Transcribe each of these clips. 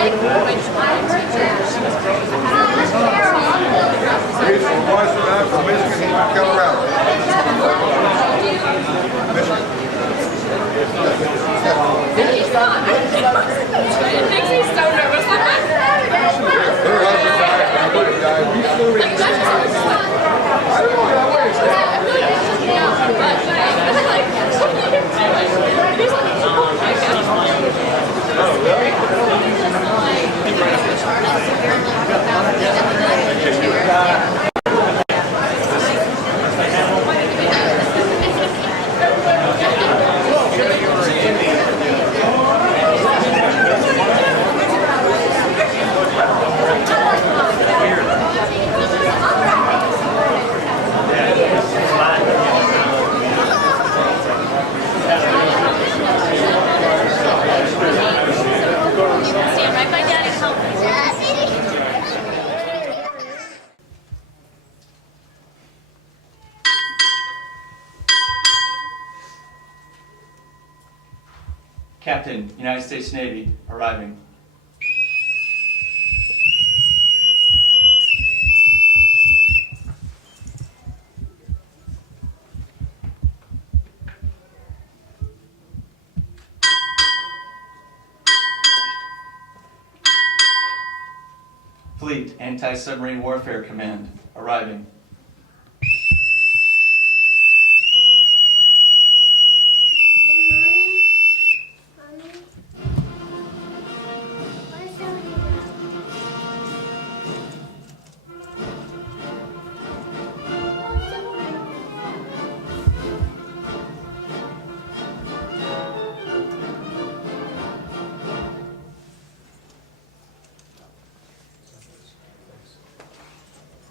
He's from Washington, from Michigan, he's from Colorado. Michigan. It makes me so nervous. Her husband died, her mother died. We flew in. I don't know how it is. Stand right by Dad and help me. Captain, United States Navy, arriving. Fleet Anti-Submarine Warfare Command, arriving.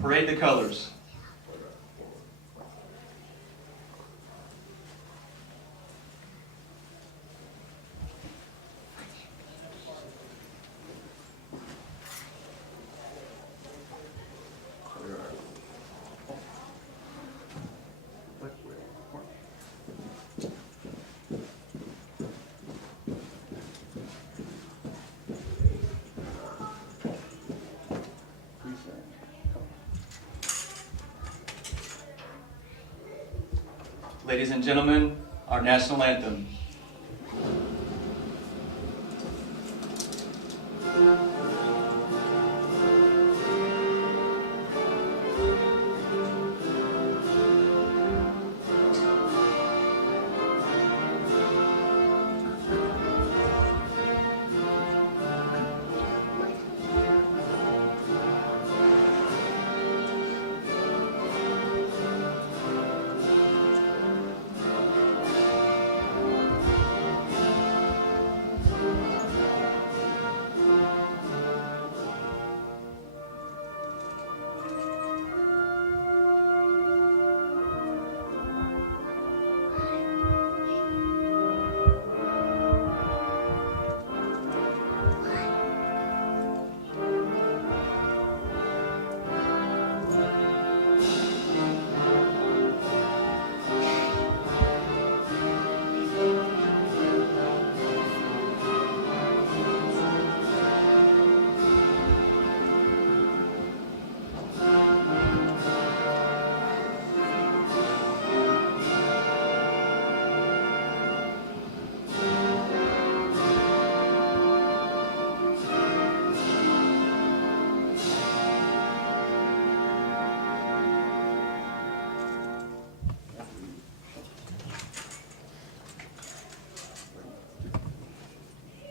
Parade the colors. Ladies and gentlemen, our national anthem.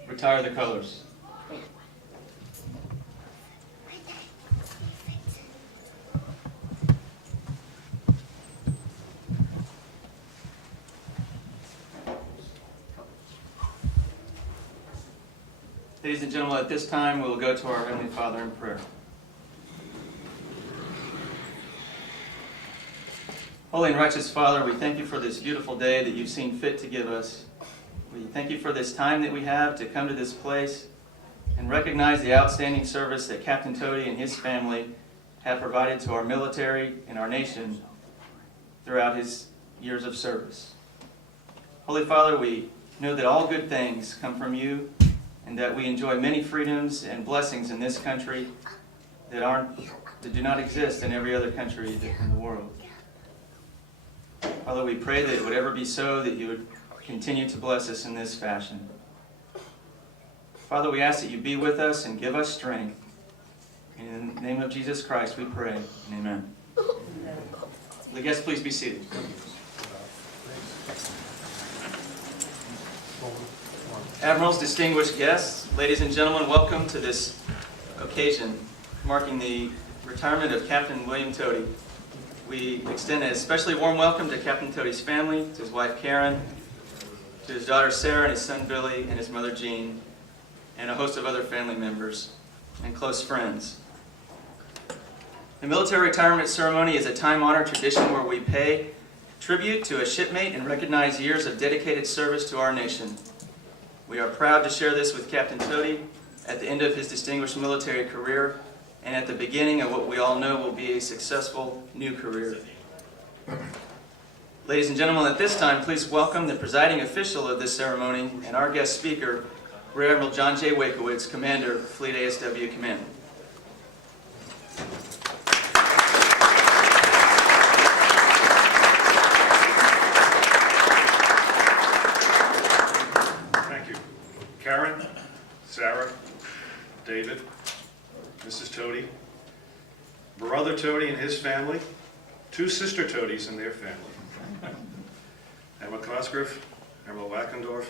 Retire the colors. Ladies and gentlemen, at this time we will go to our Heavenly Father in prayer. Holy and righteous Father, we thank you for this beautiful day that you've seen fit to give us. We thank you for this time that we have to come to this place and recognize the outstanding service that Captain Toady and his family have provided to our military and our nation throughout his years of service. Holy Father, we know that all good things come from you, and that we enjoy many freedoms and blessings in this country that do not exist in every other country in the world. Father, we pray that it would ever be so, that you would continue to bless us in this fashion. Father, we ask that you be with us and give us strength. In the name of Jesus Christ we pray, and amen. The guests, please be seated. Admirals, distinguished guests, ladies and gentlemen, welcome to this occasion marking the retirement of Captain William Toady. We extend an especially warm welcome to Captain Toady's family, to his wife Karen, to his daughter Sarah and his son Billy and his mother Jean, and a host of other family members and close friends. The military retirement ceremony is a time-honored tradition where we pay tribute to a shipmate and recognize years of dedicated service to our nation. We are proud to share this with Captain Toady at the end of his distinguished military career and at the beginning of what we all know will be a successful new career. Ladies and gentlemen, at this time, please welcome the presiding official of this ceremony and our guest speaker, Rear Admiral John J. Wakowitz, Commander, Fleet ASW Command. Thank you. Karen, Sarah, David, Mrs. Toady, Brother Toady and his family, two sister Toadies and their family, Admiral Cosgrove, Admiral Wackendorf,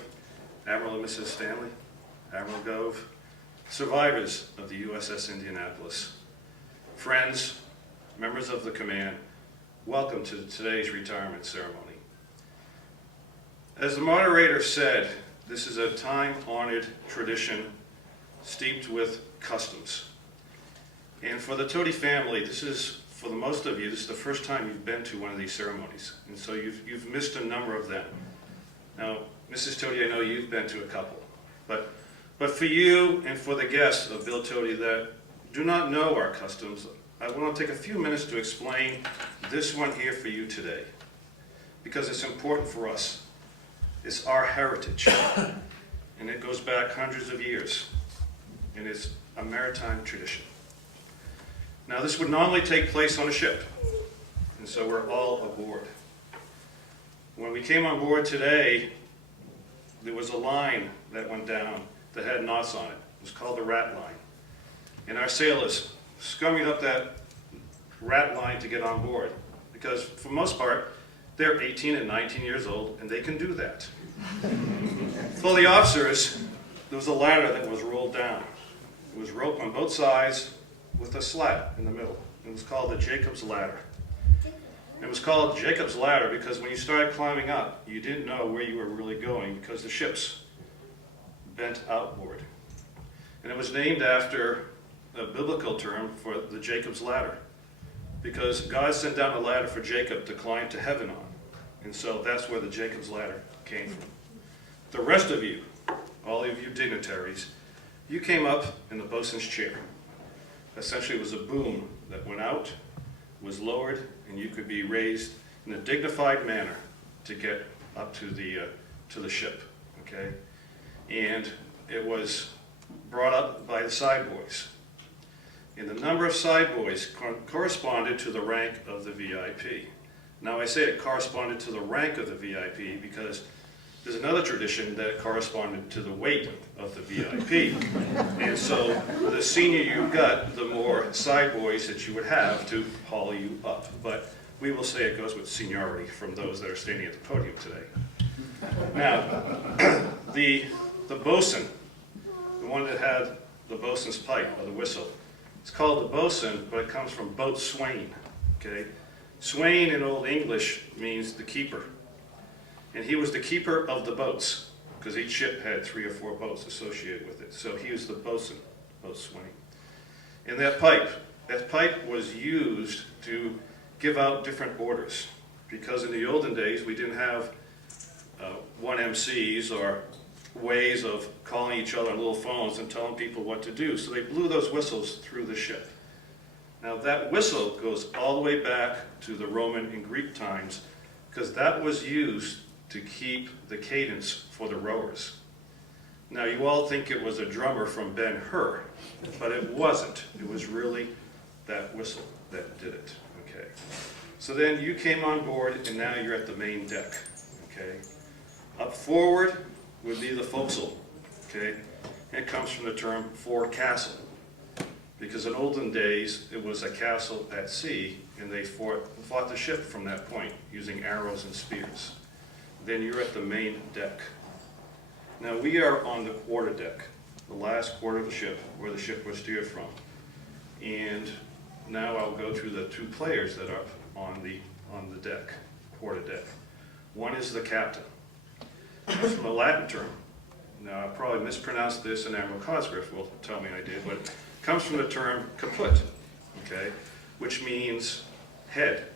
Admiral and Mrs. Stanley, Admiral Gove, survivors of the USS Indianapolis, friends, members of the command, welcome to today's retirement ceremony. As the moderator said, this is a time-honored tradition steeped with customs. And for the Toady family, this is, for the most of you, this is the first time you've been to one of these ceremonies. And so you've missed a number of them. Now, Mrs. Toady, I know you've been to a couple. But for you and for the guests of Bill Toti that do not know our customs, I want to take a few minutes to explain this one here for you today, because it's important for us. It's our heritage, and it goes back hundreds of years, and it's a maritime tradition. Now, this would normally take place on a ship, and so we're all aboard. When we came on board today, there was a line that went down that had knots on it. It was called the rat line. And our sailors scummied up that rat line to get on board, because for the most part, they're 18 and 19 years old, and they can do that. For the officers, there was a ladder that was rolled down. It was rope on both sides with a slat in the middle. It was called the Jacob's Ladder. And it was called Jacob's Ladder because when you started climbing up, you didn't know where you were really going because the ships bent outboard. And it was named after a biblical term for the Jacob's Ladder, because God sent down a ladder for Jacob to climb to heaven on. And so that's where the Jacob's Ladder came from. The rest of you, all of you dignitaries, you came up in the bosun's chair. Essentially, it was a boom that went out, was lowered, and you could be raised in a dignified manner to get up to the ship, okay? And it was brought up by the side boys. And the number of side boys corresponded to the rank of the VIP. Now I say it corresponded to the rank of the VIP because there's another tradition that it corresponded to the weight of the VIP. And so the senior you got, the more side boys that you would have to haul you up. But we will say it goes with seniority from those that are standing at the podium today. Now, the bosun, the one that had the bosun's pipe or the whistle, it's called the bosun, but it comes from boat swain, okay? Swain in Old English means the keeper. And he was the keeper of the boats, because each ship had 3 or 4 boats associated with it. So he was the bosun, boat swain. And that pipe was used to give out different orders, because in the olden days we didn't have 1MCs or ways of calling each other on little phones and telling people what to do. So they blew those whistles through the ship. Now that whistle goes all the way back to the Roman and Greek times, because that was used to keep the cadence for the rowers. Now, you all think it was a drummer from Ben-Hur, but it wasn't. It was really that whistle that did it, okay? So then you came on board, and now you're at the main deck, okay? Up forward would be the forecastle, okay? It comes from the term forecastle, because in olden days, it was a castle at sea, and they fought the ship from that point using arrows and spears. Then you're at the main deck. Now, we are on the quarterdeck, the last quarter of the ship, where the ship was steered from. And now I'll go through the two players that are on the deck, quarterdeck. One is the captain. It's from a Latin term. Now, I'll probably mispronounce this, and Admiral Cosgrove will tell me I did, but it comes from the term caput, okay, which means head.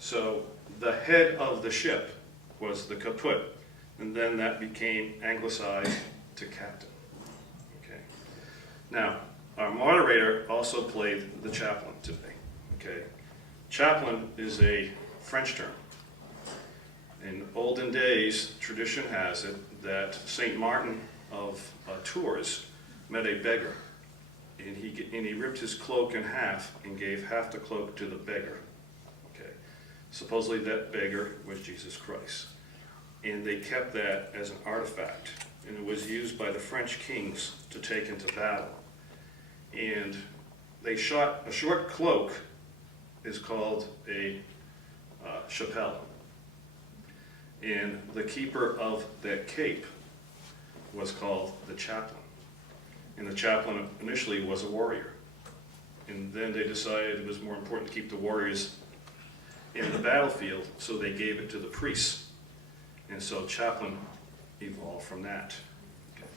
So the head of the ship was the caput, and then that became anglicized to captain. Okay. Now, our moderator also played the chaplain today. Okay. Chaplain is a French term. In olden days, tradition has it that St. Martin of Tours met a beggar, and he ripped his cloak in half and gave half the cloak to the beggar. Okay. Supposedly that beggar was Jesus Christ. And they kept that as an artifact, and it was used by the French kings to take into battle. And they shot a short cloak is called a chapelle, and the keeper of that cape was called the chaplain. And the chaplain initially was a warrior, and then they decided it was more important to keep the warriors in the battlefield, so they gave it to the priests. And so chaplain evolved from that. Okay.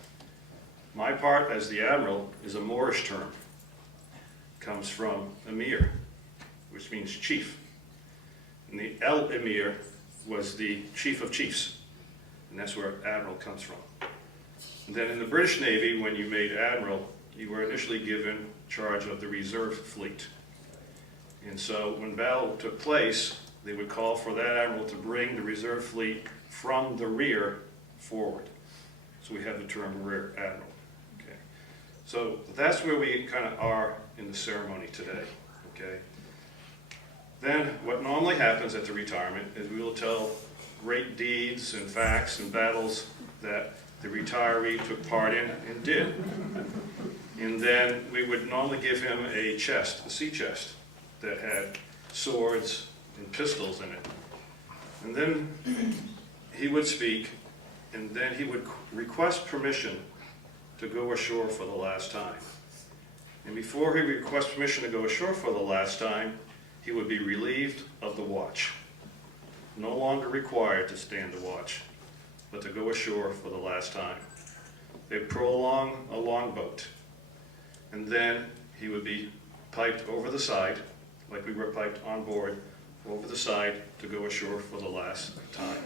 My part as the admiral is a Moorish term. Comes from emir, which means chief. And the El Emir was the chief of chiefs. And that's where admiral comes from. And then in the British Navy, when you made admiral, you were initially given charge of the reserve fleet. And so when battle took place, they would call for that admiral to bring the reserve fleet from the rear forward. So we have the term rear admiral. Okay. So that's where we kind of are in the ceremony today. Okay. Then what normally happens at the retirement is we will tell great deeds and facts and battles that the retiree took part in and did. And then we would normally give him a chest, a sea chest, that had swords and pistols in it. And then he would speak, and then he would request permission to go ashore for the last time. And before he requests permission to go ashore for the last time, he would be relieved of the watch. No longer required to stand the watch, but to go ashore for the last time. They'd prolong a longboat, and then he would be piped over the side, like we were piped on board, over the side to go ashore for the last time.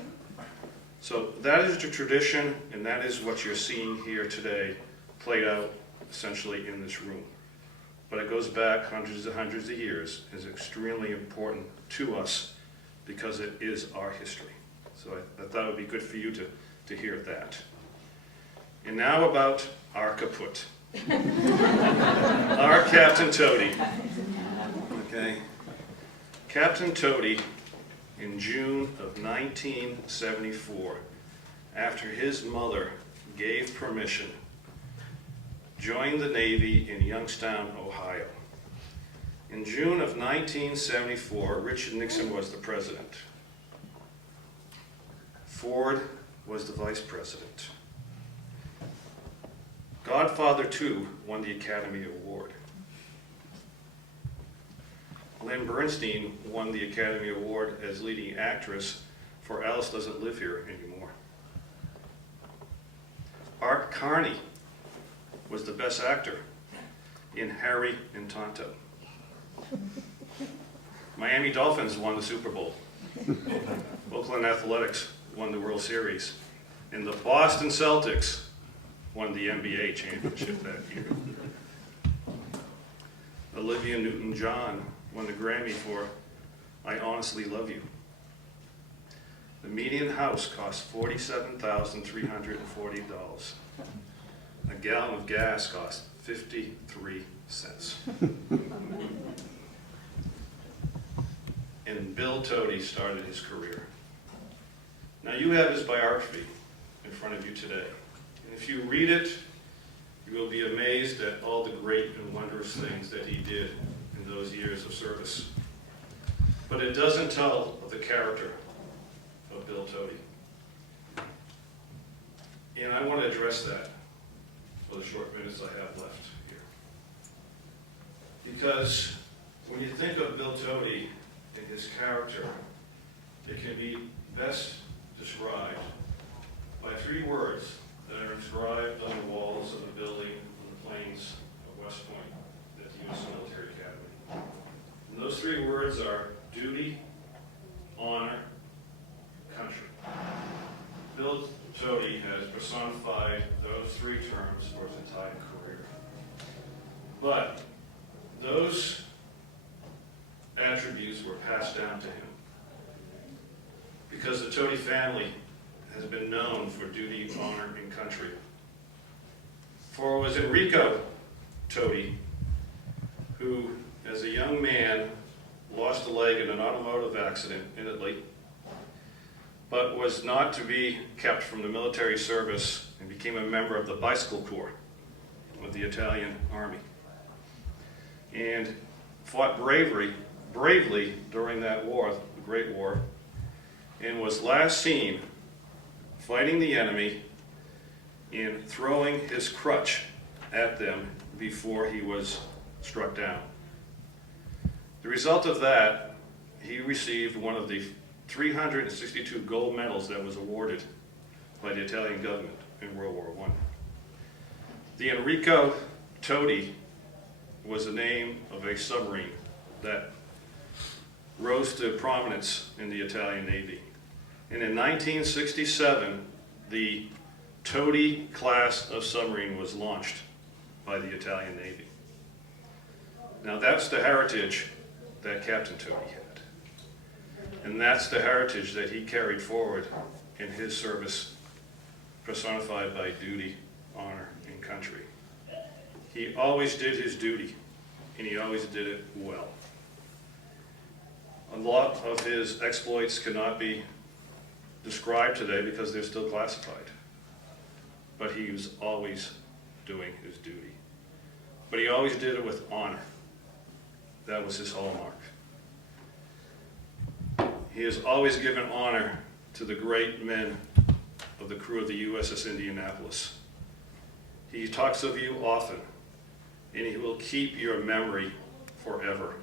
So that is the tradition, and that is what you're seeing here today played out essentially in this room. But it goes back hundreds and hundreds of years. It's extremely important to us because it is our history. So I thought it would be good for you to hear that. And now about our kaput. Our Captain Toady. Okay. Captain Toady, in June of 1974, after his mother gave permission, joined the Navy in Youngstown, Ohio. In June of 1974, Richard Nixon was the president. Ford was the vice president. Godfather 2 won the Academy Award. Lynn Bernstein won the Academy Award as leading actress for Alice Doesn't Live Here Anymore. Art Carney was the best actor in Harry and Tonto. Miami Dolphins won the Super Bowl. Oakland Athletics won the World Series. And the Boston Celtics won the NBA championship that year. Olivia Newton-John won the Grammy for I Honestly Love You. The median house costs $47,340. A gallon of gas costs 53 cents. And Bill Toti started his career. Now you have his biography in front of you today. And if you read it, you will be amazed at all the great and wondrous things that he did in those years of service. But it doesn't tell of the character of Bill Toti. And I want to address that for the short minutes I have left here. Because when you think of Bill Toti and his character, it can be best described by 3 words that are inscribed on the walls of the building on the plains of West Point at the U.S. Military Academy. And those 3 words are duty, honor, country. Bill Toti has personified those 3 terms for his entire career. But those attributes were passed down to him because the Toady family has been known for duty, honor, and country. For it was Enrico Toady who, as a young man, lost a leg in an automotive accident in Italy, but was not to be kept from the military service and became a member of the Bicycle Corps of the Italian Army. And fought bravely during that war, the Great War, and was last seen fighting the enemy and throwing his crutch at them before he was struck down. The result of that, he received one of the 362 gold medals that was awarded by the Italian government in World War I. The Enrico Toady was the name of a submarine that rose to prominence in the Italian Navy. And in 1967, the Toady class of submarine was launched by the Italian Navy. Now that's the heritage that Captain Toady had. And that's the heritage that he carried forward in his service, personified by duty, honor, and country. He always did his duty, and he always did it well. A lot of his exploits cannot be described today because they're still classified. But he was always doing his duty. But he always did it with honor. That was his hallmark. He has always given honor to the great men of the crew of the USS Indianapolis. He talks of you often, and he will keep your memory forever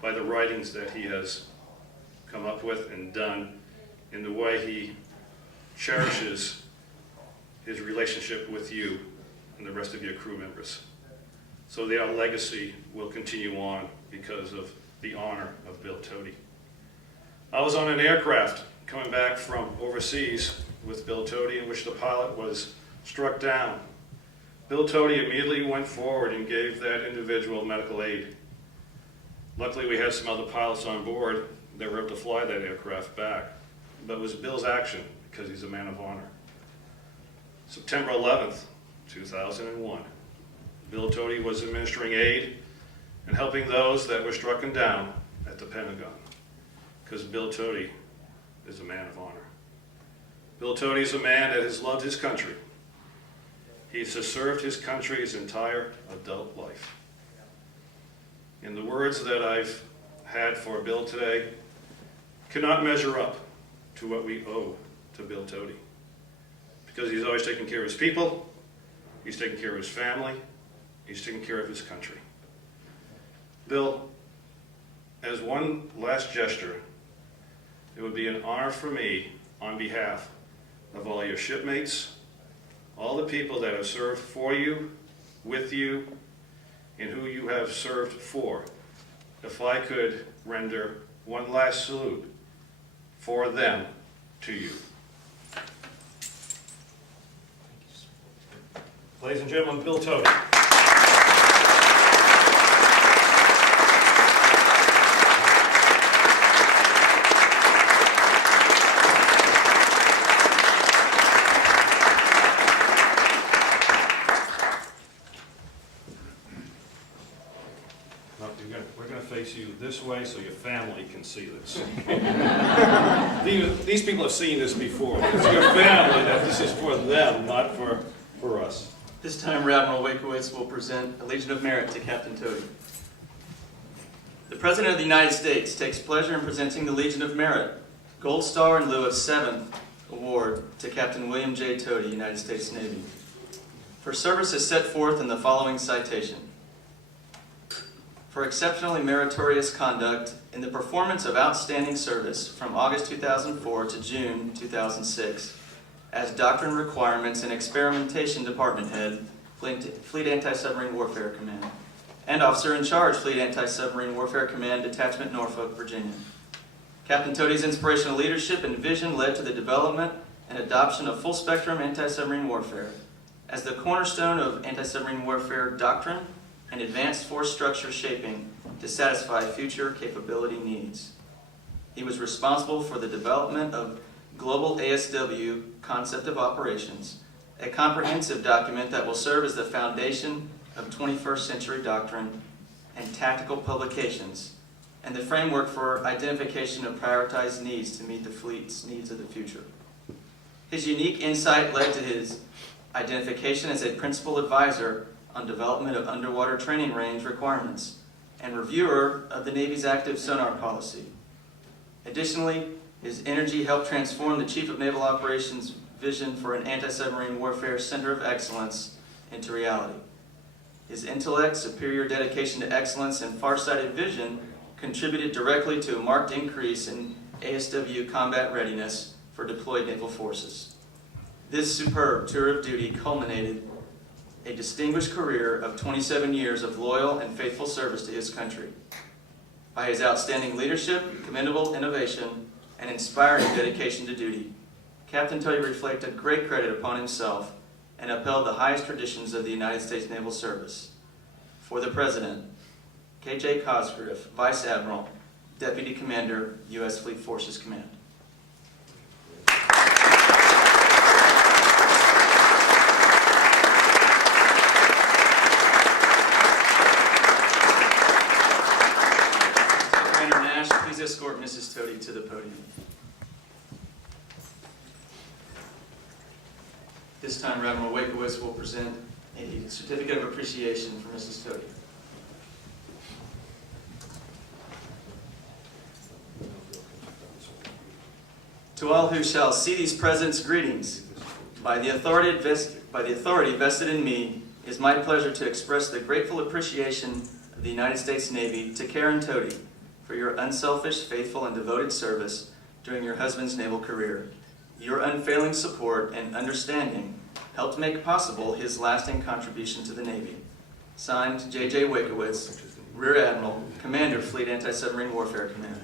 by the writings that he has come up with and done, in the way he cherishes his relationship with you and the rest of your crew members. So their legacy will continue on because of the honor of Bill Toti. I was on an aircraft coming back from overseas with Bill Toti, in which the pilot was struck down. Bill Toti immediately went forward and gave that individual medical aid. Luckily, we had some other pilots on board that were able to fly that aircraft back. But it was Bill's action, because he's a man of honor. September 11th, 2001, Bill Toti was administering aid and helping those that were struck down at the Pentagon, because Bill Toti is a man of honor. Bill Toti is a man that has loved his country. He has served his country his entire adult life. And the words that I've had for Bill today cannot measure up to what we owe to Bill Toti. Because he's always taken care of his people, he's taken care of his family, he's taken care of his country. Bill, as one last gesture, it would be an honor for me, on behalf of all your shipmates, all the people that have served for you, with you, and who you have served for, if I could render one last salute for them to you. Ladies and gentlemen, Bill Toti. can see this. These people have seen this before. It's your family that this is for them, not for us. This time, Admiral Wakowitz will present a Legion of Merit to Captain Toady. The President of the United States takes pleasure in presenting the Legion of Merit, Gold Star in lieu of 7th Award to Captain William J. Toady, United States Navy, for service as set forth in the following citation. For exceptionally meritorious conduct in the performance of outstanding service from August 2004 to June 2006 as Doctrine Requirements and Experimentation Department Head, Fleet Anti-Submarine Warfare Command, and Officer in Charge, Fleet Anti-Submarine Warfare Command, Detachment Norfolk, Virginia. Captain Toady's inspirational leadership and vision led to the development and adoption of full-spectrum anti-submarine warfare as the cornerstone of anti-submarine warfare doctrine and advanced force structure shaping to satisfy future capability needs. He was responsible for the development of Global ASW Concept of Operations, a comprehensive document that will serve as the foundation of 21st century doctrine and tactical publications, and the framework for identification of prioritized needs to meet the fleet's needs of the future. His unique insight led to his identification as a principal advisor on development of underwater training range requirements and reviewer of the Navy's active sonar policy. Additionally, his energy helped transform the Chief of Naval Operations' vision for an anti-submarine warfare center of excellence into reality. His intellect, superior dedication to excellence, and far-sighted vision contributed directly to a marked increase in ASW combat readiness for deployed naval forces. This superb tour of duty culminated a distinguished career of 27 years of loyal and faithful service to his country. By his outstanding leadership, commendable innovation, and inspiring dedication to duty, Captain Toady reflected great credit upon himself and upheld the highest traditions of the United States Naval Service. For the President, K.J. Cosgriff, Vice Admiral, Deputy Commander, U.S. Fleet Forces Command. Commander Nash, please escort Mrs. Toady to the podium. This time, Admiral Wakowitz will present a certificate of appreciation for Mrs. Toady. To all who shall see these presents, greetings. By the authority vested in me, it is my pleasure to express the grateful appreciation of the United States Navy to Karen Toady for your unselfish, faithful, and devoted service during your husband's naval career. Your unfailing support and understanding helped make possible his lasting contribution to the Navy. Signed, J.J. Wakowitz, Rear Admiral, Commander, Fleet Anti-Submarine Warfare Command.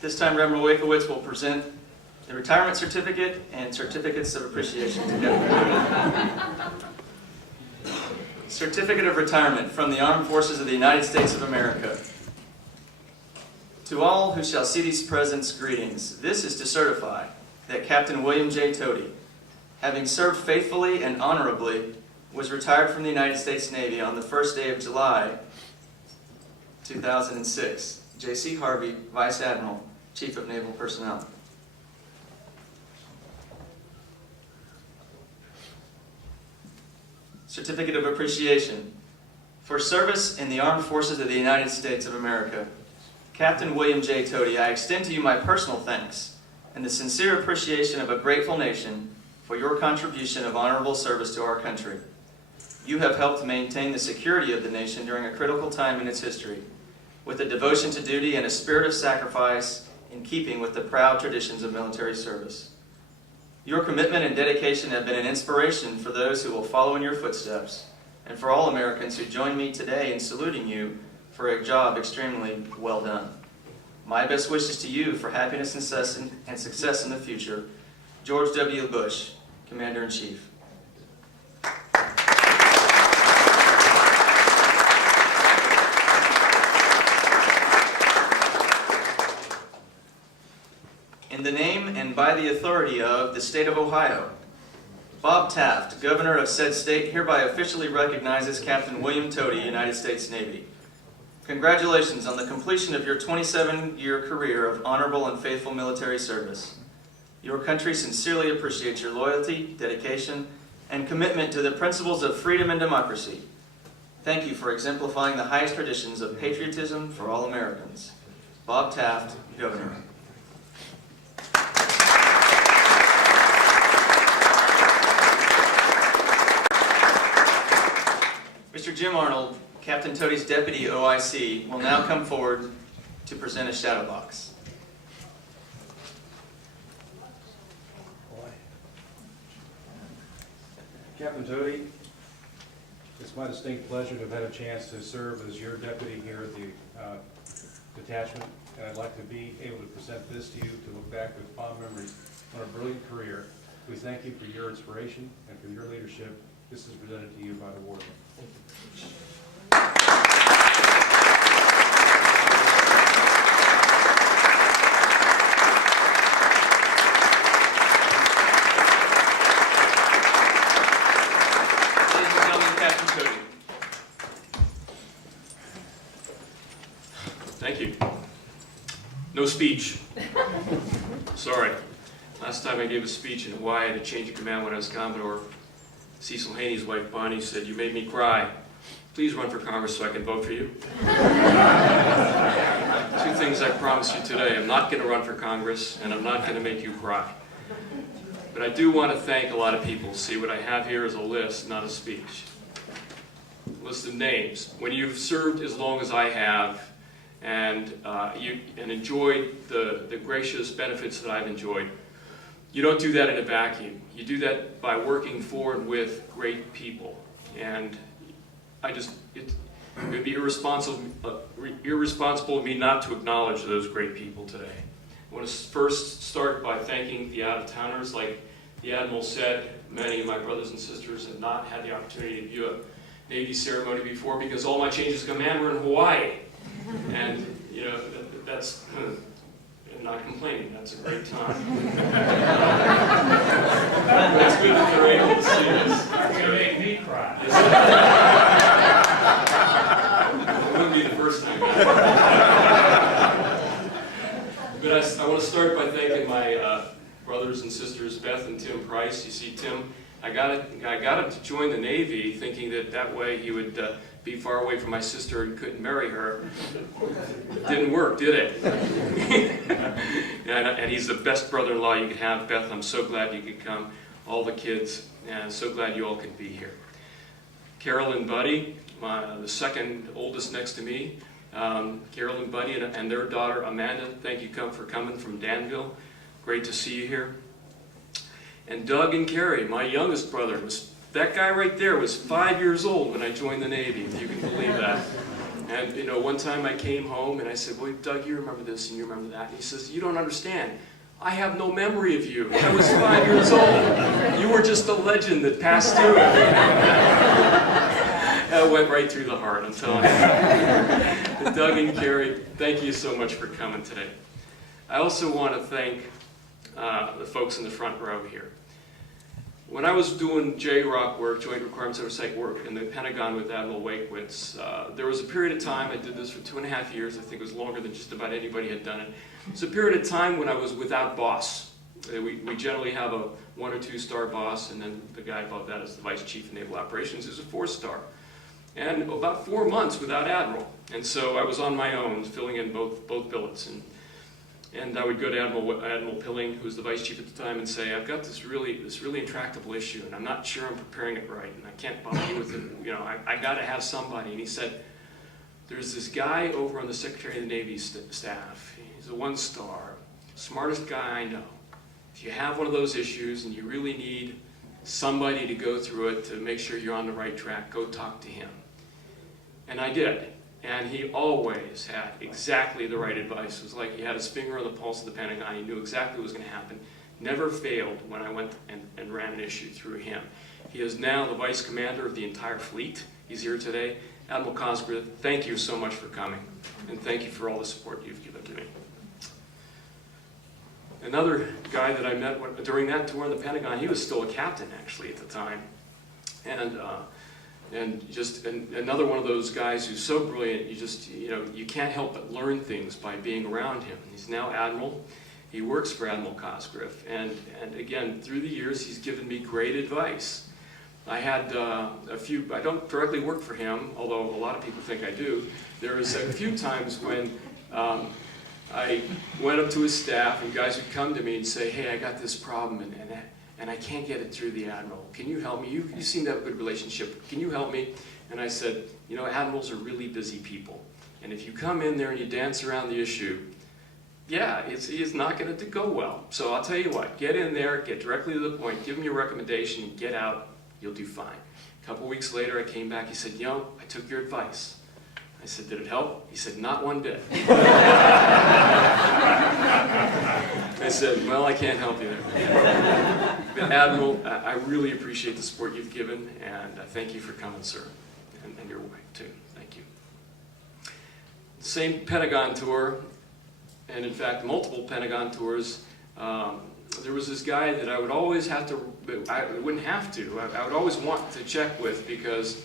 This time, Admiral Wakowitz will present the retirement certificate and certificates of appreciation together. Certificate of Retirement from the Armed Forces of the United States of America. To all who shall see these presents, greetings. This is to certify that Captain William J. Toady, having served faithfully and honorably, was retired from the United States Navy on the first day of July 2006. J.C. Harvey, Vice Admiral, Chief of Naval Personnel. Certificate of Appreciation. For service in the Armed Forces of the United States of America, Captain William J. Toady, I extend to you my personal thanks and the sincere appreciation of a grateful nation for your contribution of honorable service to our country. You have helped maintain the security of the nation during a critical time in its history, with a devotion to duty and a spirit of sacrifice in keeping with the proud traditions of military service. Your commitment and dedication have been an inspiration for those who will follow in your footsteps, and for all Americans who join me today in saluting you for a job extremely well done. My best wishes to you for happiness and success in the future. George W. Bush, Commander-in-Chief. the name and by the authority of the state of Ohio, Bob Taft, Governor of said state, hereby officially recognizes Captain William Toady, United States Navy. Congratulations on the completion of your 27-year career of honorable and faithful military service. Your country sincerely appreciates your loyalty, dedication, and commitment to the principles of freedom and democracy. Thank you for exemplifying the highest traditions of patriotism for all Americans. Bob Taft, Governor. Mr. Jim Arnold, Captain Toady's Deputy OIC, will now come forward to present a shadow box. Captain Toady, it's my distinct pleasure to have had a chance to serve as your deputy here at the detachment, and I'd like to be able to present this to you to look back with fond memories on a brilliant career. We thank you for your inspiration and for your leadership. This is presented to you by the warden. Thank you. No speech. Sorry. Last time I gave a speech in Hawaii at a change of command when I was Commodore, Cecil Haney's wife Bonnie said, "You made me cry. Please run for Congress so I can vote for you." 2 things I promise you today. I'm not going to run for Congress, and I'm not going to make you cry. But I do want to thank a lot of people. See, what I have here is a list, not a speech. A list of names. When you've served as long as I have, and enjoyed the gracious benefits that I've enjoyed, you don't do that in a vacuum. You do that by working for and with great people. And it would be irresponsible of me not to acknowledge those great people today. I want to first start by thanking the out-of-towners. Like the Admiral said, many of my brothers and sisters have not had the opportunity to view a Navy ceremony before because all my changes of command were in Hawaii. And, you know, that's, I'm not complaining, that's a great time. It's good that they're able to see this. You're going to make me cry. It wouldn't be the first time. But I want to start by thanking my brothers and sisters, Beth and Tim Price. You see, Tim, I got him to join the Navy thinking that way he would be far away from my sister and couldn't marry her. It didn't work, did it? And he's the best brother-in-law you could have. Beth, I'm so glad you could come. All the kids, and so glad you all could be here. Carol and Buddy, the second oldest next to me. Carol and Buddy and their daughter Amanda, thank you for coming from Danville. Great to see you here. And Doug and Carrie, my youngest brother, that guy right there was 5 years old when I joined the Navy, if you can believe that. And, you know, one time I came home and I said, "Well, Doug, you remember this and you remember that." And he says, "You don't understand. I have no memory of you. I was 5 years old. You were just a legend that passed through it." That went right through the heart, I'm telling you. Doug and Carrie, thank you so much for coming today. I also want to thank the folks in the front row here. When I was doing JROC work, Joint Requirements Oversight work, in the Pentagon with Admiral Wakewitz, there was a period of time, I did this for 2.5 years, I think it was longer than just about anybody had done it. It was a period of time when I was without boss. We generally have a 1 or 2 star boss, and then the guy above that is the Vice Chief of Naval Operations, who's a 4-star. And about 4 months without Admiral. And so I was on my own, filling in both billets. And I would go to Admiral Pilling, who was the Vice Chief at the time, and say, "I've got this really intractable issue, and I'm not sure I'm preparing it right, and I can't bother you with it. You know, I got to have somebody." And he said, "There's this guy over on the Secretary of the Navy staff. He's a 1-star, smartest guy I know. If you have one of those issues and you really need somebody to go through it to make sure you're on the right track, go talk to him." And I did. And he always had exactly the right advice. It was like he had his finger on the pulse of the Pentagon. He knew exactly what was going to happen. Never failed when I went and ran an issue through him. He is now the Vice Commander of the entire fleet. He's here today. Admiral Cosgrove, thank you so much for coming. And thank you for all the support you've given to me. Another guy that I met during that tour in the Pentagon, he was still a captain actually at the time. And just another one of those guys who's so brilliant, you can't help but learn things by being around him. He's now Admiral. He works for Admiral Cosgriff. And again, through the years, he's given me great advice. I had I don't directly work for him, although a lot of people think I do. There was a few times when I went up to his staff and guys would come to me and say, hey, I got this problem and I can't get it through the Admiral. Can you help me? You seem to have a good relationship. Can you help me? And I said, you know, Admirals are really busy people. And if you come in there and you dance around the issue, yeah, it's not going to go well. So I'll tell you what, get in there, get directly to the point, give them your recommendation, and get out. You'll do fine. A couple weeks later, I came back. He said, you know, I took your advice. I said, did it help? He said, not one bit. I said, well, I can't help you there. But Admiral, I really appreciate the support you've given, and I thank you for coming, sir, and your wife, too. Thank you. Same Pentagon tour, and in fact, multiple Pentagon tours. There was this guy that I would always have to, I wouldn't have to, I would always want to check with because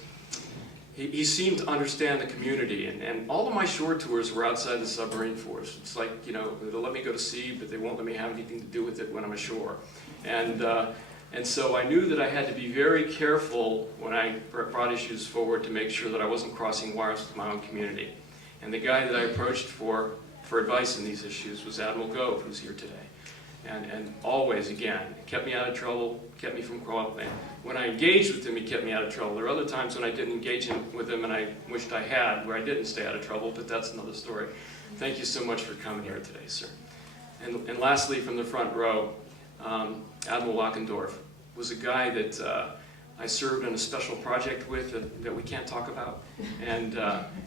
he seemed to understand the community, and all of my shore tours were outside the submarine force. It's like, you know, they'll let me go to sea, but they won't let me have anything to do with it when I'm ashore. And so I knew that I had to be very careful when I brought issues forward to make sure that I wasn't crossing wires with my own community. And the guy that I approached for advice in these issues was Admiral Gove, who's here today. And always, again, kept me out of trouble, kept me from crawling. When I engaged with him, he kept me out of trouble. There were other times when I didn't engage with him and I wished I had, where I didn't stay out of trouble, but that's another story. Thank you so much for coming here today, sir. And lastly, from the front row, Admiral Lockendorf was a guy that I served on a special project with that we can't talk about. And,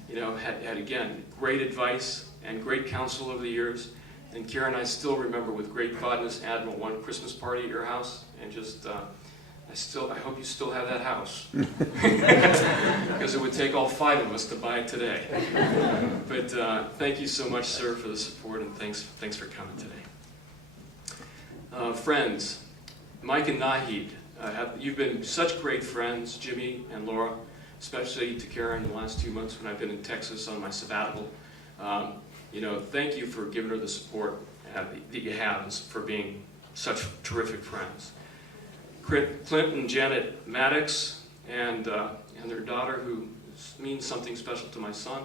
you know, had, again, great advice and great counsel over the years. And Karen, I still remember with great fondness, Admiral, one Christmas party at your house, and just, I hope you still have that house. Because it would take all 5 of us to buy it today. But thank you so much, sir, for the support, and thanks for coming today. Friends, Mike and Nahid, you've been such great friends, Jimmy and Laura, especially to Karen in the last 2 months when I've been in Texas on my sabbatical. You know, thank you for giving her the support that you have, and for being such terrific friends. Clint and Janet Maddox and their daughter, who means something special to my son.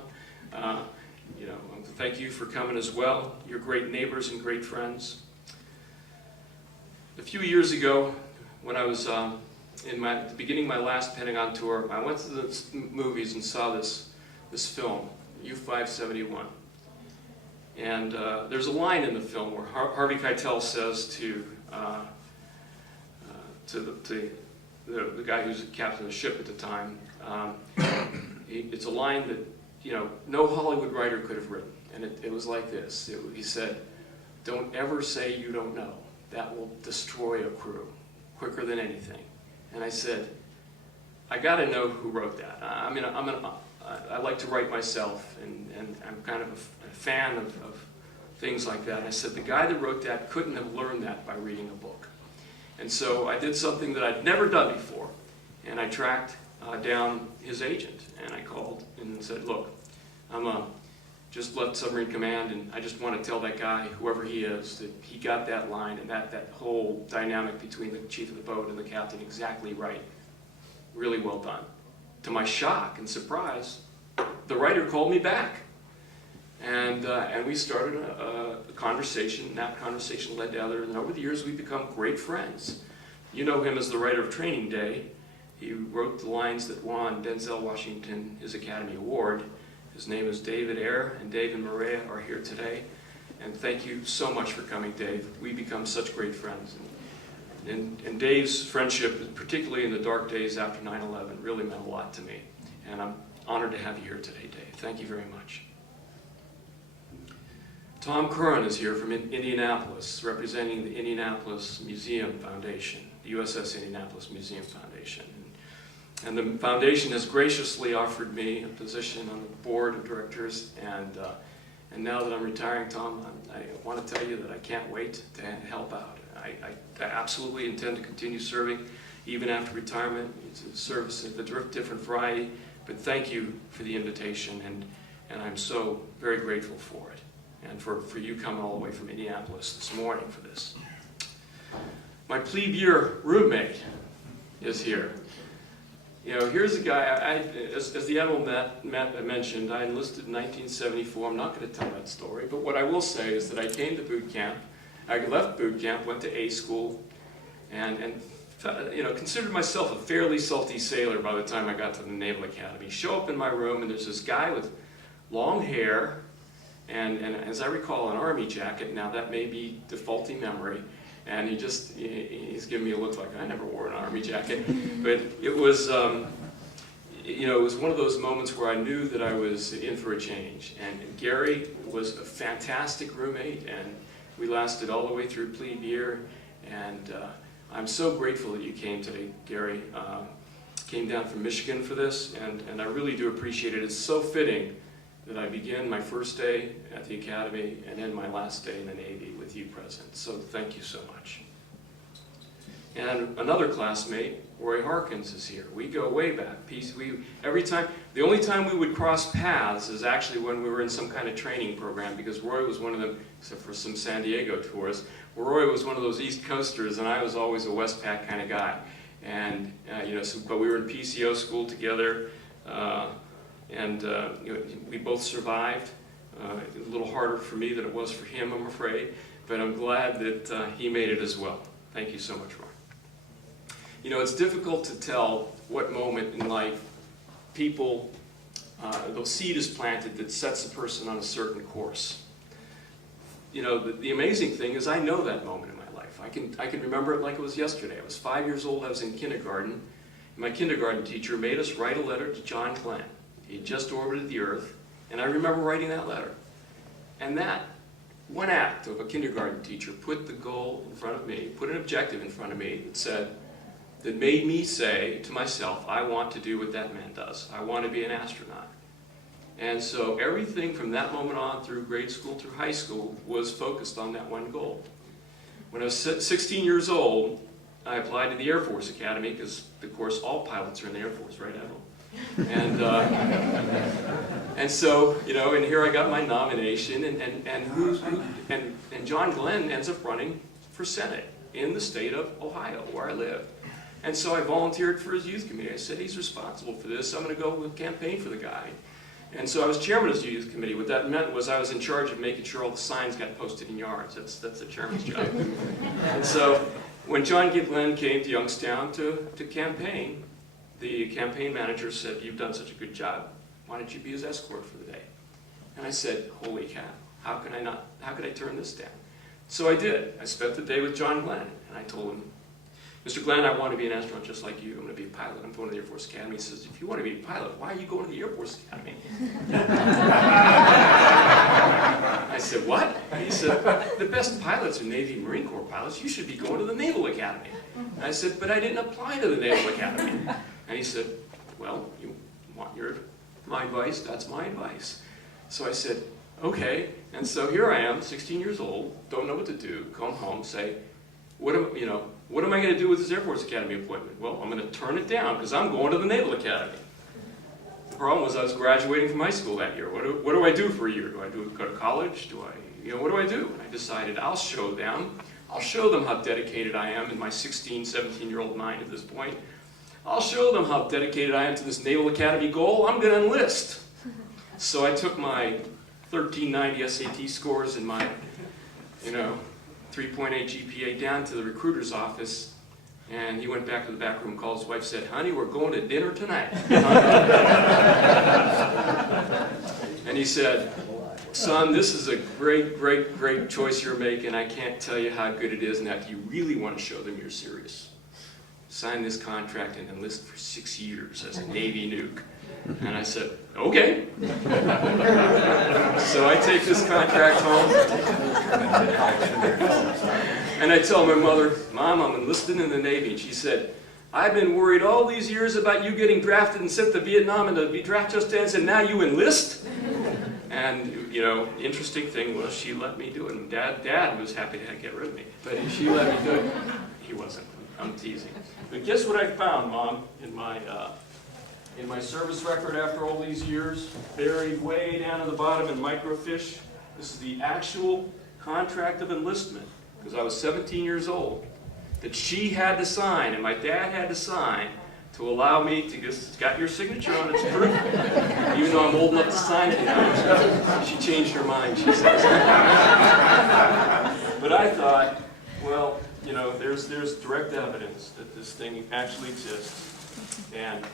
You know, thank you for coming as well. You're great neighbors and great friends. A few years ago, when I was beginning my last Pentagon tour, I went to the movies and saw this film, U-571. And there's a line in the film where Harvey Keitel says to the guy who's the captain of the ship at the time, it's a line that, you know, no Hollywood writer could have written. And it was like this. He said, don't ever say you don't know. That will destroy a crew quicker than anything. And I said, I got to know who wrote that. I mean, I like to write myself, and I'm kind of a fan of things like that. And I said, the guy that wrote that couldn't have learned that by reading a book. And so I did something that I'd never done before, and I tracked down his agent, and I called and said, look, just left Submarine Command, and I just want to tell that guy, whoever he is, that he got that line and that whole dynamic between the chief of the boat and the captain exactly right. Really well done. To my shock and surprise, the writer called me back. And we started a conversation, and that conversation led to other, and over the years we've become great friends. You know him as the writer of Training Day. He wrote the lines that won Denzel Washington his Academy Award. His name is David Ayer, and Dave and Maria are here today. And thank you so much for coming, Dave. We become such great friends. And Dave's friendship, particularly in the dark days after 9/11, really meant a lot to me. And I'm honored to have you here today, Dave. Thank you very much. Tom Curran is here from Indianapolis, representing the Indianapolis Museum Foundation, the USS Indianapolis Museum Foundation. And the foundation has graciously offered me a position on the board of directors, And now that I'm retiring, Tom, I want to tell you that I can't wait to help out. I absolutely intend to continue serving even after retirement. It's a service of a different variety, but thank you for the invitation, and I'm so very grateful for it, and for you coming all the way from Indianapolis this morning for this. My plebe year roommate is here. You know, here's a guy, as the Admiral mentioned, I enlisted in 1974. I'm not going to tell that story, but what I will say is that I came to boot camp. I left boot camp, went to A school, and you know, considered myself a fairly salty sailor by the time I got to the Naval Academy. Show up in my room, and there's this guy with long hair, and as I recall, an army jacket. Now that may be defaulty memory. And he's giving me a look like I never wore an army jacket. But it was, you know, it was one of those moments where I knew that I was in for a change. And Gary was a fantastic roommate, and we lasted all the way through plebe year. And I'm so grateful that you came today, Gary. Came down from Michigan for this, and I really do appreciate it. It's so fitting that I begin my first day at the Academy and end my last day in the Navy with you present. So thank you so much. And another classmate, Roy Harkins, is here. We go way back. The only time we would cross paths is actually when we were in some kind of training program, because Roy was one of them, except for some San Diego tours, Roy was one of those East Coasters, and I was always a Westpac kind of guy. And you know, but we were in PCO school together. You know, we both survived. A little harder for me than it was for him, I'm afraid, but I'm glad that he made it as well. Thank you so much, Roy. You know, it's difficult to tell what moment in life the seed is planted that sets a person on a certain course. You know, the amazing thing is I know that moment in my life. I can remember it like it was yesterday. I was 5 years old, I was in kindergarten, and my kindergarten teacher made us write a letter to John Glenn. He had just orbited the Earth, and I remember writing that letter. And that one act of a kindergarten teacher put the goal in front of me, put an objective in front of me that made me say to myself, I want to do what that man does. I want to be an astronaut. And so everything from that moment on through grade school, through high school, was focused on that one goal. When I was 16 years old, I applied to the Air Force Academy, because, of course, all pilots are in the Air Force, right, Admiral? And so, you know, and here I got my nomination, and John Glenn ends up running for Senate in the state of Ohio, where I live. And so I volunteered for his youth committee. I said, he's responsible for this, I'm going to go campaign for the guy. And so I was chairman of his youth committee. What that meant was I was in charge of making sure all the signs got posted in yards. That's the chairman's job. And so when John Glenn came to Youngstown to campaign, the campaign manager said, you've done such a good job, why don't you be his escort for the day? And I said, holy cow, how could I turn this down? So I did. I spent the day with John Glenn, and I told him, Mr. Glenn, I want to be an astronaut just like you. I'm going to be a pilot. I'm going to the Air Force Academy. He says, if you want to be a pilot, why are you going to the Air Force Academy? I said, what? He said, the best pilots are Navy and Marine Corps pilots. You should be going to the Naval Academy. And I said, but I didn't apply to the Naval Academy. And he said, well, you want my advice? That's my advice. So I said, okay. And so here I am, 16 years old, don't know what to do, come home, say, what am I going to do with this Air Force Academy appointment? Well, I'm going to turn it down because I'm going to the Naval Academy. The problem was I was graduating from high school that year. What do I do for a year? Do I go to college? What do I do? And I decided I'll show them how dedicated I am in my 16, 17-year-old mind at this point. I'll show them how dedicated I am to this Naval Academy goal. I'm going to enlist. So I took my 1390 SAT scores and my, 3.8 GPA down to the recruiter's office, and he went back to the back room, called his wife, said, honey, we're going to dinner tonight. And he said, son, this is a great, great, great choice you're making. I can't tell you how good it is, and that you really want to show them you're serious. Sign this contract and enlist for 6 years as a Navy nuke. And I said, okay. So I take this contract home, and I tell my mother, Mom, I'm enlisted in the Navy. And she said, I've been worried all these years about you getting drafted and sent to Vietnam and to be draft just ends, and now you enlist? And, you know, interesting thing was she let me do it. And Dad was happy to get rid of me. But she let me do it. He wasn't. I'm teasing. But guess what I found, Mom, in my service record after all these years? Buried way down at the bottom in microfiche. This is the actual contract of enlistment, because I was 17 years old, that she had to sign and my dad had to sign to allow me to it's got your signature on its proof. Even though I'm old enough to sign it now. She changed her mind, she says. But I thought, well, you know, there's direct evidence that this thing actually exists. And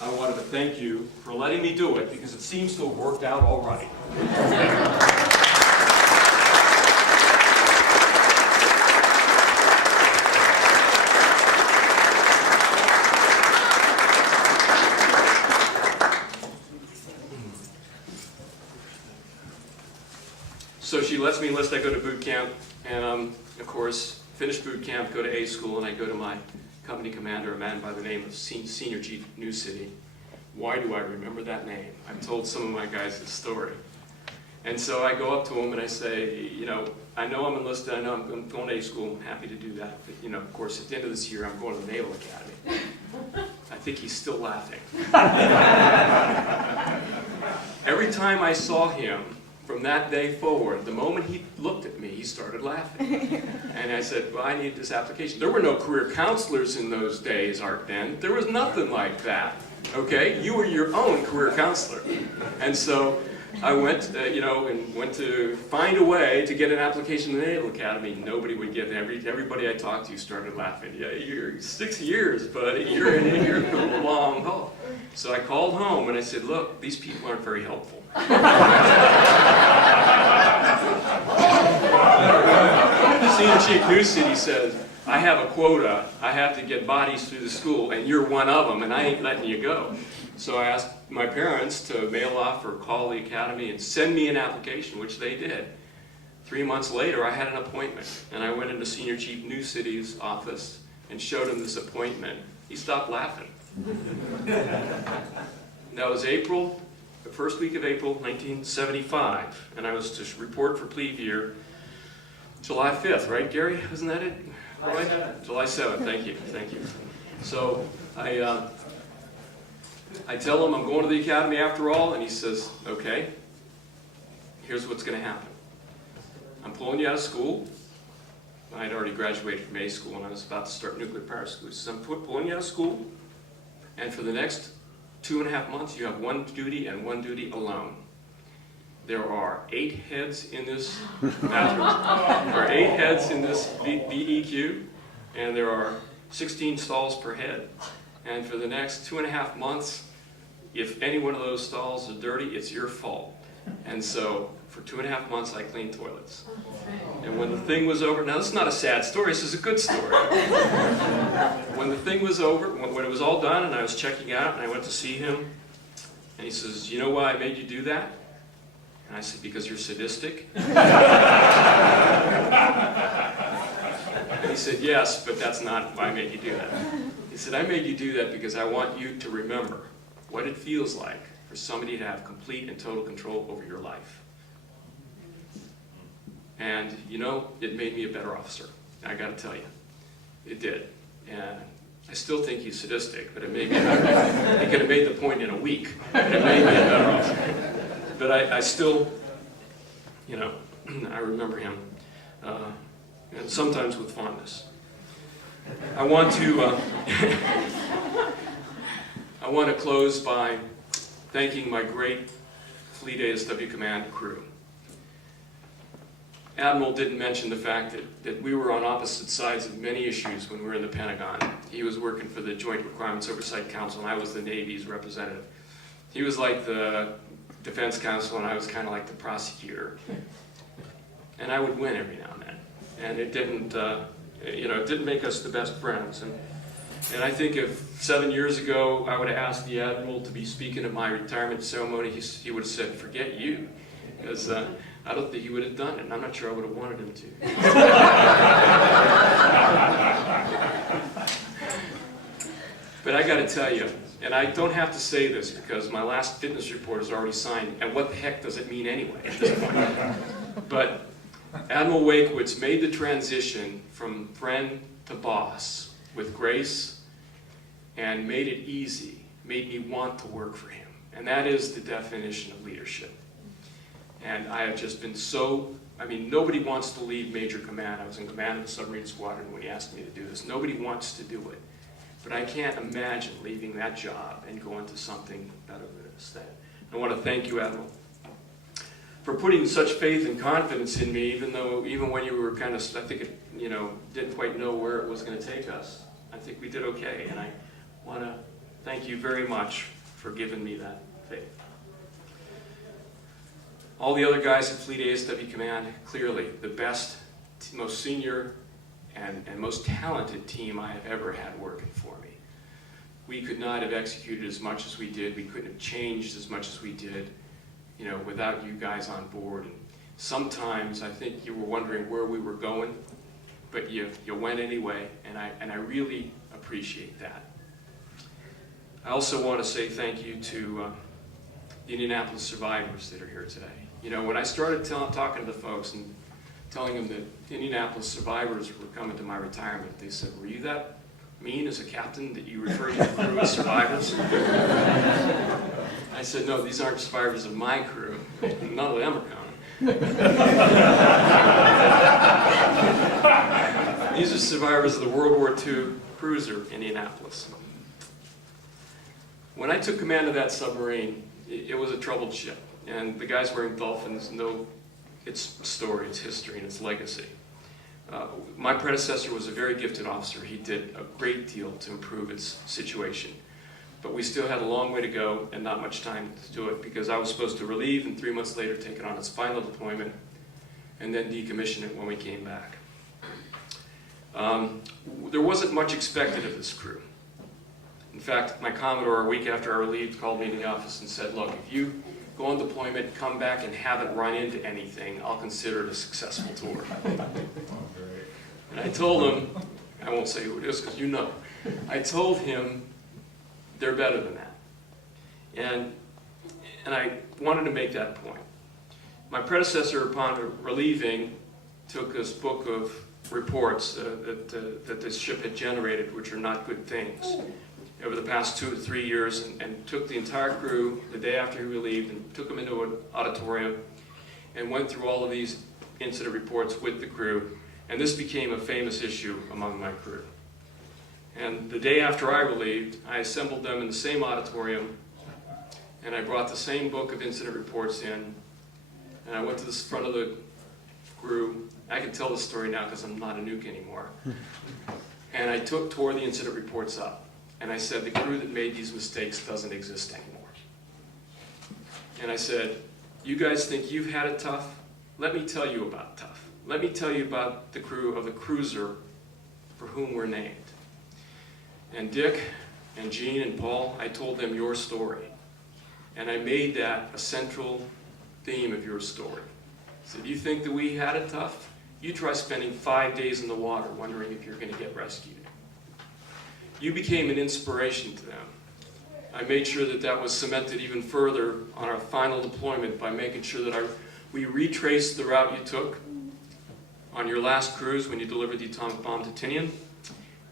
I wanted to thank you for letting me do it, because it seems to have worked out all right. So she lets me enlist. I go to boot camp, and of course, finish boot camp, go to A school, and I go to my company commander, a man by the name of Senior Chief New City. Why do I remember that name? I've told some of my guys this story. And so I go up to him and I say, you know I'm enlisted, I know I'm going to A school, I'm happy to do that. But, you know, of course, at the end of this year, I'm going to the Naval Academy. I think he's still laughing. Every time I saw him, from that day forward, the moment he looked at me, he started laughing. And I said, well, I need this application. There were no career counselors in those days, Art Ben. There was nothing like that, okay? You were your own career counselor. And so I went, and went to find a way to get an application to the Naval Academy. Nobody would get it. Everybody I talked to started laughing. Yeah, you're 6 years, buddy. You're in here for the long haul. So I called home and I said, look, these people aren't very helpful. Senior Chief New City says, I have a quota, I have to get bodies through the school, and you're one of them, and I ain't letting you go. So I asked my parents to mail off or call the academy and send me an application, which they did. 3 months later, I had an appointment, and I went into Senior Chief New City's office and showed him this appointment. He stopped laughing. That was April, the first week of April, 1975, and I was to report for plebe year July 5th, right, Gary? Wasn't that it? July 7th. July 7th, thank you. So I tell him I'm going to the academy after all, and he says, okay, here's what's going to happen. I'm pulling you out of school. I had already graduated from A school, and I was about to start nuclear power school. He says, I'm pulling you out of school, and for the next 2.5 months, you have one duty and one duty alone. There are 8 heads in this bathroom. There are 8 heads in this BEQ, and there are 16 stalls per head. And for the next 2.5 months, if any one of those stalls are dirty, it's your fault. And so for 2.5 months, I cleaned toilets. And when the thing was over, now this is not a sad story, this is a good story. When the thing was over, when it was all done and I was checking out and I went to see him, and he says, you know why I made you do that? And I said, because you're sadistic. And he said, yes, but that's not why I made you do that. He said, I made you do that because I want you to remember what it feels like for somebody to have complete and total control over your life. And, you know, it made me a better officer. I got to tell you, it did. And I still think he's sadistic, but it made me better. He could have made the point in a week, but it made me a better officer. But I still, you know, I remember him, and sometimes with fondness. I want to close by thanking my great Fleet ASW Command crew. Admiral didn't mention the fact that we were on opposite sides of many issues when we were in the Pentagon. He was working for the Joint Requirements Oversight Council, and I was the Navy's representative. He was like the Defense Counsel, and I was kind of like the prosecutor. And I would win every now and then. And it didn't, it didn't make us the best friends. And I think if 7 years ago I would have asked the Admiral to be speaking at my retirement ceremony, he would have said, forget you. Because I don't think he would have done it, and I'm not sure I would have wanted him to. But I got to tell you, And I don't have to say this because my last fitness report is already signed, and what the heck does it mean anyway at this point? But Admiral Wakewitz made the transition from friend to boss with grace and made it easy, made me want to work for him. And that is the definition of leadership. And I have just been so, I mean, nobody wants to leave Major Command. I was in command of the submarine squadron when he asked me to do this. Nobody wants to do it. But I can't imagine leaving that job and going to something better than this. I want to thank you, Admiral, for putting such faith and confidence in me, even when you were kind of, I think, didn't quite know where it was going to take us. I think we did okay, and I want to thank you very much for giving me that faith. All the other guys at Fleet ASW Command, clearly the best, most senior, and most talented team I have ever had working for me. We could not have executed as much as we did. We couldn't have changed as much as we did, without you guys on board. And sometimes I think you were wondering where we were going, but you went anyway, and I really appreciate that. I also want to say thank you to the Indianapolis survivors that are here today. When I started talking to the folks and telling them that Indianapolis survivors were coming to my retirement, they said, "Were you that mean as a captain that you referred to the crew as survivors?" I said, "No, these aren't survivors of my crew. None of them are coming. These are survivors of the World War II cruiser Indianapolis." When I took command of that submarine, it was a troubled ship. And the guys wearing dolphins know its story, its history, and its legacy. My predecessor was a very gifted officer. He did a great deal to improve its situation. But we still had a long way to go and not much time to do it because I was supposed to relieve and 3 months later take it on its final deployment and then decommission it when we came back. There wasn't much expected of this crew. In fact, my Commodore, a week after I relieved, called me in the office and said, "Look, if you go on deployment, come back and haven't run into anything, I'll consider it a successful tour." And I told him, I won't say who it is because I told him they're better than that. And I wanted to make that point. My predecessor, upon relieving, took this book of reports that this ship had generated, which are not good things, over the past 2 to 3 years, and took the entire crew the day after he relieved and took them into an auditorium and went through all of these incident reports with the crew. And this became a famous issue among my crew. And the day after I relieved, I assembled them in the same auditorium, and I brought the same book of incident reports in, and I went to the front of the crew. I can tell the story now because I'm not a nuke anymore. And I tore the incident reports up. And I said, "The crew that made these mistakes doesn't exist anymore." And I said, "You guys think you've had it tough? Let me tell you about tough. Let me tell you about the crew of the cruiser for whom we're named." And Dick and Gene and Paul, I told them your story. And I made that a central theme of your story. I said, "You think that we had it tough? You try spending 5 days in the water wondering if you're going to get rescued." You became an inspiration to them. I made sure that that was cemented even further on our final deployment by making sure that we retraced the route you took on your last cruise when you delivered the atomic bomb to Tinian.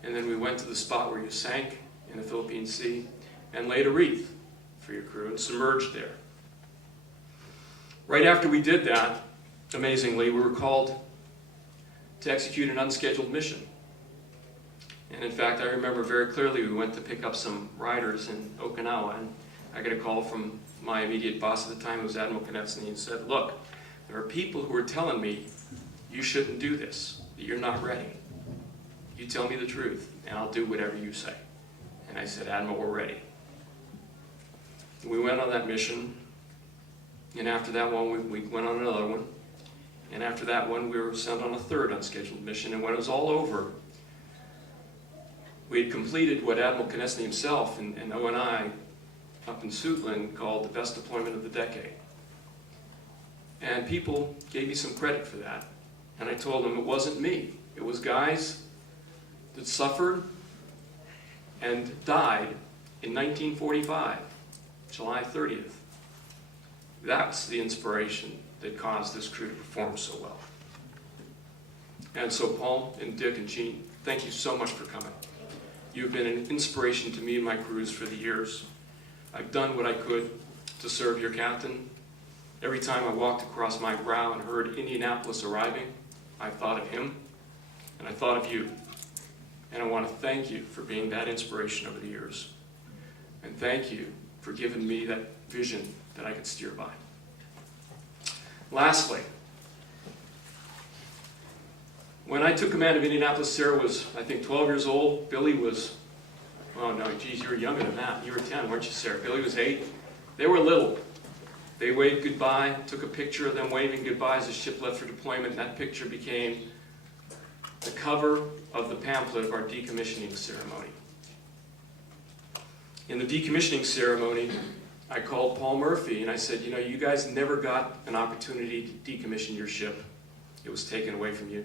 And then we went to the spot where you sank in the Philippine Sea and laid a wreath for your crew and submerged there. Right after we did that, amazingly, we were called to execute an unscheduled mission. And in fact, I remember very clearly we went to pick up some riders in Okinawa, and I got a call from my immediate boss at the time, who was Admiral Konechny, and said, "Look, there are people who are telling me you shouldn't do this, that you're not ready. You tell me the truth, and I'll do whatever you say." And I said, "Admiral, we're ready." We went on that mission, and after that one, we went on another one. And after that one, we were sent on a third unscheduled mission, and when it was all over, we had completed what Admiral Konechny himself and O&I up in Suitland called the best deployment of the decade. And people gave me some credit for that. And I told them it wasn't me. It was guys that suffered and died in 1945, July 30th. That's the inspiration that caused this crew to perform so well. And so Paul and Dick and Jean, thank you so much for coming. You've been an inspiration to me and my crews for the years. I've done what I could to serve your captain. Every time I walked across my brow and heard Indianapolis arriving, I thought of him, and I thought of you. And I want to thank you for being that inspiration over the years. And thank you for giving me that vision that I could steer by. Lastly, when I took command of Indianapolis, Sarah was, I think, 12 years old. Billy was, oh no, geez, you were younger than that. You were 10, weren't you, Sarah? Billy was 8. They were little. They waved goodbye, took a picture of them waving goodbye as the ship left for deployment, and that picture became the cover of the pamphlet of our decommissioning ceremony. In the decommissioning ceremony, I called Paul Murphy and I said, you know, you guys never got an opportunity to decommission your ship. It was taken away from you.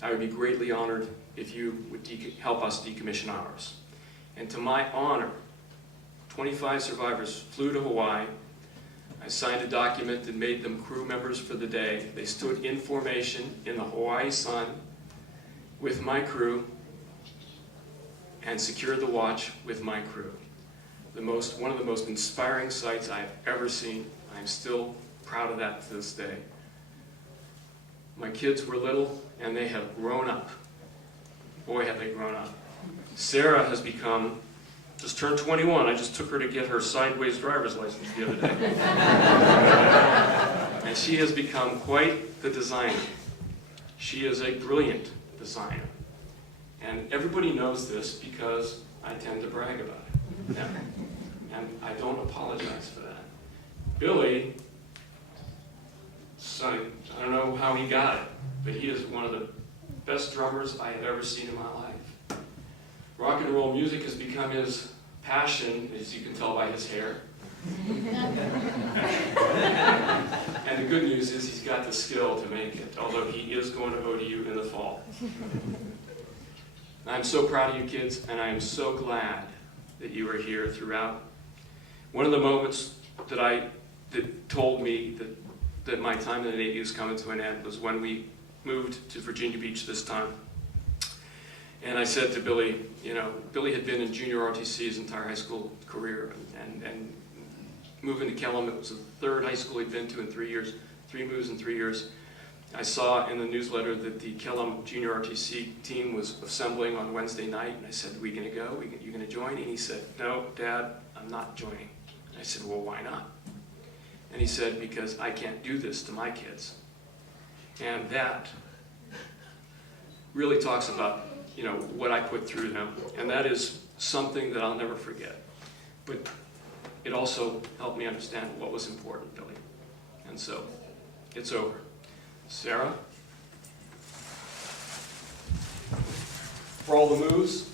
I would be greatly honored if you would help us decommission ours. And to my honor, 25 survivors flew to Hawaii. I signed a document that made them crew members for the day. They stood in formation in the Hawaii sun with my crew and secured the watch with my crew. One of the most inspiring sights I've ever seen. I'm still proud of that to this day. My kids were little and they have grown up. Boy, have they grown up. Sarah has just turned 21. I just took her to get her sideways driver's license the other day. And she has become quite the designer. She is a brilliant designer. And everybody knows this because I tend to brag about it. Yeah. And I don't apologize for that. Billy, I don't know how he got it, but he is one of the best drummers I have ever seen in my life. Rock and roll music has become his passion, as you can tell by his hair. And the good news is he's got the skill to make it, although he is going to ODU in the fall. I'm so proud of you kids, and I am so glad that you are here throughout. One of the moments that told me that my time in the Navy was coming to an end was when we moved to Virginia Beach this time. And I said to Billy, you know, Billy had been in junior ROTC his entire high school career, and moving to Kellam, it was the third high school he'd been to in 3 years, 3 moves in 3 years. I saw in the newsletter that the Kellam junior ROTC team was assembling on Wednesday night, and I said, are we going to go? Are you going to join? And he said, no, Dad, I'm not joining. And I said, well, why not? And he said, because I can't do this to my kids. And that really talks about, you know, what I put through them. And that is something that I'll never forget. But it also helped me understand what was important, Billy. And so, it's over. Sarah? For all the moves.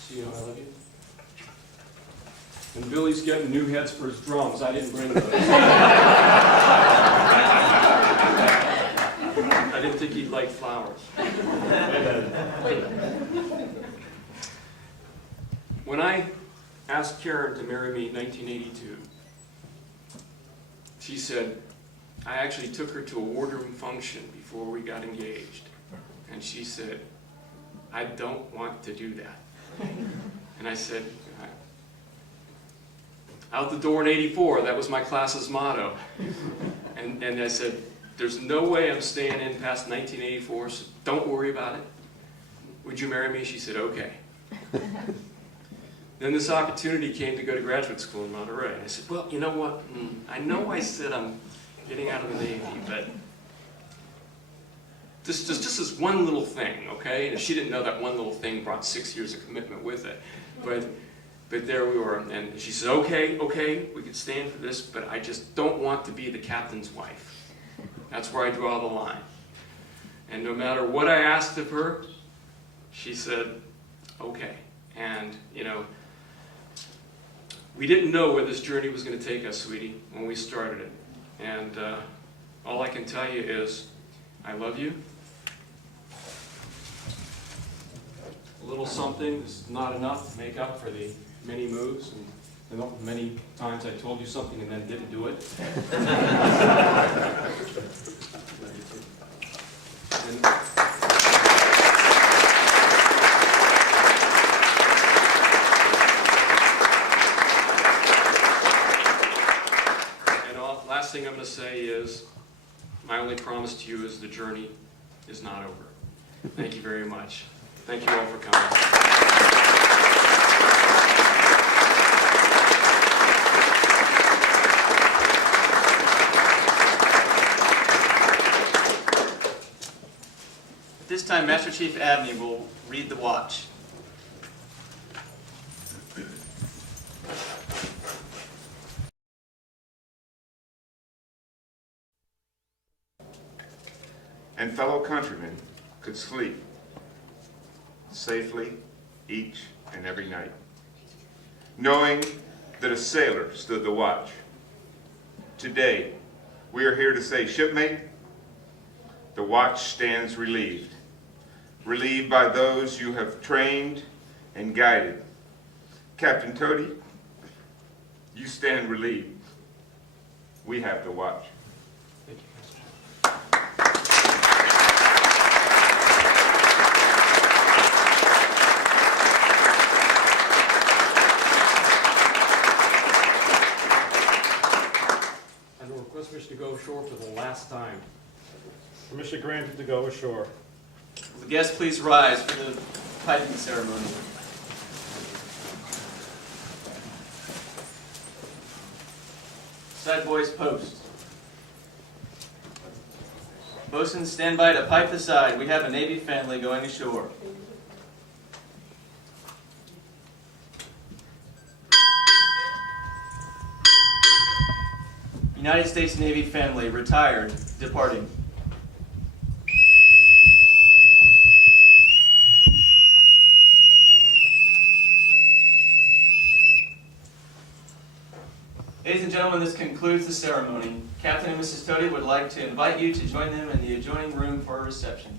See how I love you? And Billy's getting new heads for his drums. I didn't bring those. I didn't think he'd like flowers. When I asked Karen to marry me in 1982, she said, I actually took her to a wardroom function before we got engaged. And she said, I don't want to do that. And I said, out the door in '84, that was my class's motto. And I said, there's no way I'm staying in past 1984, so don't worry about it. Would you marry me? She said, okay. Then this opportunity came to go to graduate school in Monterey. I said, well, you know what? I know I said I'm getting out of the Navy, but just this one little thing, okay? And she didn't know that one little thing brought 6 years of commitment with it. But there we were, and she said, okay, we could stand for this, but I just don't want to be the captain's wife. That's where I draw the line. And no matter what I asked of her, she said, okay. And, you know, we didn't know where this journey was going to take us, sweetie, when we started it. And all I can tell you is, I love you. A little something is not enough to make up for the many moves and the many times I told you something and then didn't do it. Last thing I'm going to say is, my only promise to you is the journey is not over. Thank you very much. Thank you all for coming. At this time, Master Chief Abney will read the watch. And fellow countrymen could sleep safely each and every night, knowing that a sailor stood the watch. Today, we are here to say, shipmate, the watch stands relieved, relieved by those you have trained and guided. Captain Toady, you stand relieved. We have the watch. Thank you, Master. Request to go ashore for the last time. Permission granted to go ashore. Will the guests please rise for the piping ceremony? Side boys post. Bosun, stand by to pipe the side. We have a Navy family going ashore. United States Navy family, retired, departing. Ladies and gentlemen, this concludes the ceremony. Captain and Mrs. Toady would like to invite you to join them in the adjoining room for a reception.